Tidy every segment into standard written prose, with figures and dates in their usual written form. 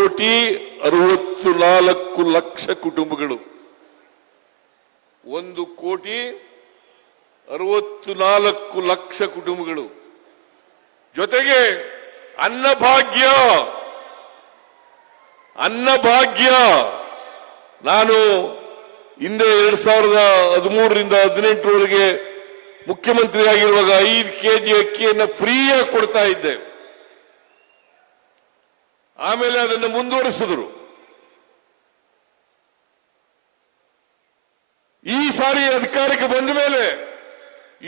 1,64,00,000 ಕುಟುಂಬಗಳು, 1,64,00,000 ಕುಟುಂಬಗಳು. ಜೊತೆಗೆ ಅನ್ನಭಾಗ್ಯ ನಾನು ಹಿಂದೆ 2013ರಿಂದ 2018ರವರೆಗೆ ಮುಖ್ಯಮಂತ್ರಿ ಆಗಿರುವಾಗ 5 ಕೆಜಿ ಅಕ್ಕಿಯನ್ನು ಫ್ರೀಯಾಗಿ ಕೊಡ್ತಾ ಇದ್ದೆ. ಆಮೇಲೆ ಅದನ್ನು ಮುಂದುವರಿಸಿದ್ರು. ಈ ಸಾರಿ ಅಧಿಕಾರಕ್ಕೆ ಬಂದ ಮೇಲೆ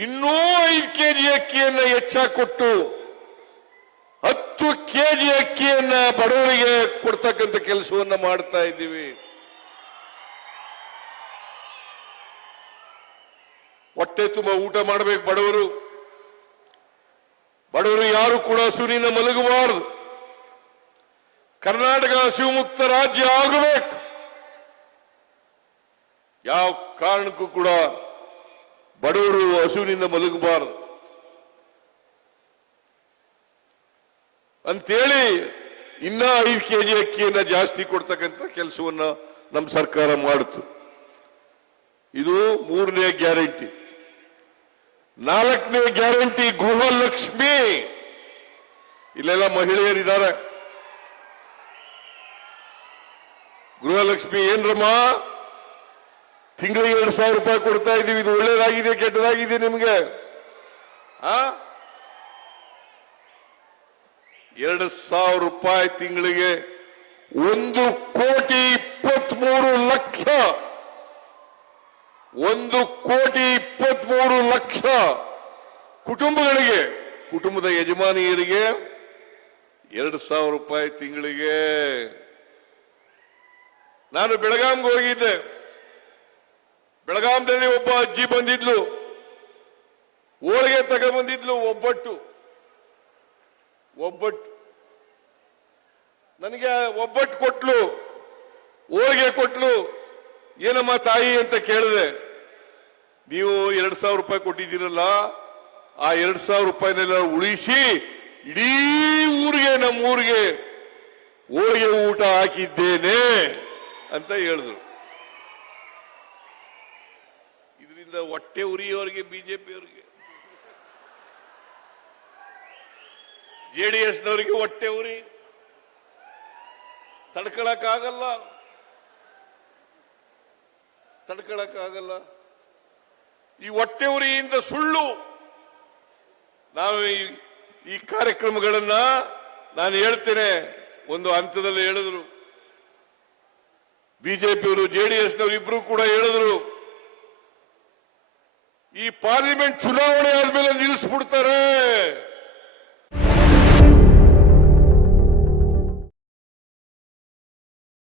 ಇನ್ನೂ 5 ಕೆಜಿ ಅಕ್ಕಿಯನ್ನು ಹೆಚ್ಚಾಗಿ ಕೊಟ್ಟು 10 ಕೆಜಿ ಅಕ್ಕಿಯನ್ನ ಬಡವರಿಗೆ ಕೊಡ್ತಕ್ಕಂಥ ಕೆಲಸವನ್ನ ಮಾಡ್ತಾ ಇದ್ದೀವಿ. ಹೊಟ್ಟೆ ತುಂಬ ಊಟ ಮಾಡಬೇಕು ಬಡವರು ಯಾರು ಕೂಡ ಹಸುವಿನಿಂದ ಮಲಗಬಾರದು. ಕರ್ನಾಟಕ ಹಸಿವು ಮುಕ್ತ ರಾಜ್ಯ ಆಗಬೇಕು. ಯಾವ ಕಾರಣಕ್ಕೂ ಕೂಡ ಬಡವರು ಹಸುವಿನಿಂದ ಮಲಗಬಾರದು ಅಂತೇಳಿ ಇನ್ನ 5 ಕೆಜಿ ಅಕ್ಕಿಯನ್ನ ಜಾಸ್ತಿ ಕೊಡ್ತಕ್ಕಂಥ ಕೆಲಸವನ್ನ ನಮ್ಮ ಸರ್ಕಾರ ಮಾಡಿತು. ಇದು 3ನೇ ಗ್ಯಾರಂಟಿ. 4ನೇ ಗ್ಯಾರಂಟಿ ಗೃಹಲಕ್ಷ್ಮಿ. ಇಲ್ಲೆಲ್ಲ ಮಹಿಳೆಯರಿದ್ದಾರೆ. ಗೃಹಲಕ್ಷ್ಮಿ ಏನ್ರಮ್ಮ, ತಿಂಗಳಿಗೆ 2,000 ರೂಪಾಯಿ ಕೊಡ್ತಾ ಇದ್ದೀವಿ. ಇದು ಒಳ್ಳೇದಾಗಿದೆ ಕೆಟ್ಟದಾಗಿದೆ ನಿಮ್ಗೆ? 2,000 ರೂಪಾಯಿ ತಿಂಗಳಿಗೆ 1,23,00,000 1,23,00,000 ಕುಟುಂಬಗಳಿಗೆ, ಕುಟುಂಬದ ಯಜಮಾನಿಯರಿಗೆ 2,000 ರೂಪಾಯಿ ತಿಂಗಳಿಗೆ. ನಾನು ಬೆಳಗಾಂಗೆ ಹೋಗಿದ್ದೆ. ಬೆಳಗಾಂದಲ್ಲಿ ಒಬ್ಬ ಅಜ್ಜಿ ಬಂದಿದ್ಲು, ಹೋಳಿಗೆ ತಗೊಂಡ್ಬಂದಿದ್ಲು. ಒಬ್ಬಟ್ಟು ನನಗೆ ಒಬ್ಬಟ್ಟು ಕೊಟ್ಲು, ಹೋಳಿಗೆ ಕೊಟ್ಲು. ಏನಮ್ಮ ತಾಯಿ ಅಂತ ಕೇಳಿದೆ. ನೀವು 2,000 ರೂಪಾಯಿ ಕೊಟ್ಟಿದ್ದೀರಲ್ಲ, ಆ 2,000 ರೂಪಾಯಿನೆಲ್ಲ ಉಳಿಸಿ ಇಡೀ ಊರಿಗೆ, ನಮ್ಮೂರಿಗೆ ಹೋಳಿಗೆ ಊಟ ಹಾಕಿದ್ದೇನೆ ಅಂತ ಹೇಳಿದ್ರು. ಇದರಿಂದ ಹೊಟ್ಟೆ ಉರಿಯವರಿಗೆ, ಬಿಜೆಪಿಯವರಿಗೆ, ಜೆಡಿಎಸ್ನವರಿಗೆ ಹೊಟ್ಟೆ ಉರಿ ತಡ್ಕೊಳಕ್ಕಾಗಲ್ಲ. ಈ ಹೊಟ್ಟೆ ಉರಿಯಿಂದ ಸುಳ್ಳು. ನಾವು ಈ ಕಾರ್ಯಕ್ರಮಗಳನ್ನ ನಾನು ಹೇಳ್ತೇನೆ. ಒಂದು ಹಂತದಲ್ಲಿ ಹೇಳಿದ್ರು ಬಿಜೆಪಿಯವರು, ಜೆಡಿಎಸ್ನವರು ಇಬ್ರು ಕೂಡ ಹೇಳಿದ್ರು, ಈ ಪಾರ್ಲಿಮೆಂಟ್ ಚುನಾವಣೆ ಆದ್ಮೇಲೆ ನಿಲ್ಲಿಸ್ಬಿಡ್ತಾರೆ.